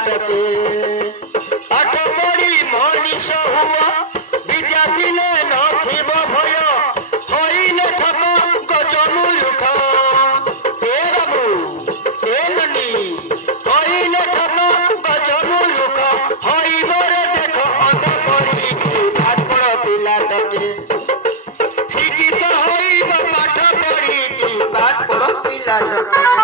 ପିଲାଟକେ ପାଠ ପଢି ମଣିଷ ହୁଅ ବିଦ୍ୟା ଥିଲେ ନଥିବ ଭୟ ହଇଲେ ଠକ ଗଜମୂର୍ଖ ଏ ବାବୁ ଏ ନନି ହଇଲେ ଠକ ଗଜମୂର୍ଖ ହଇବରେ ଦେଖ ଅନ୍ଧ ପଢିକି ପାଠପଢ ପିଲାଟକେ ଶିକ୍ଷିତ ହଇବ ପାଠ ପଢିକି ପାଠପଢ ପିଲାଟକେ।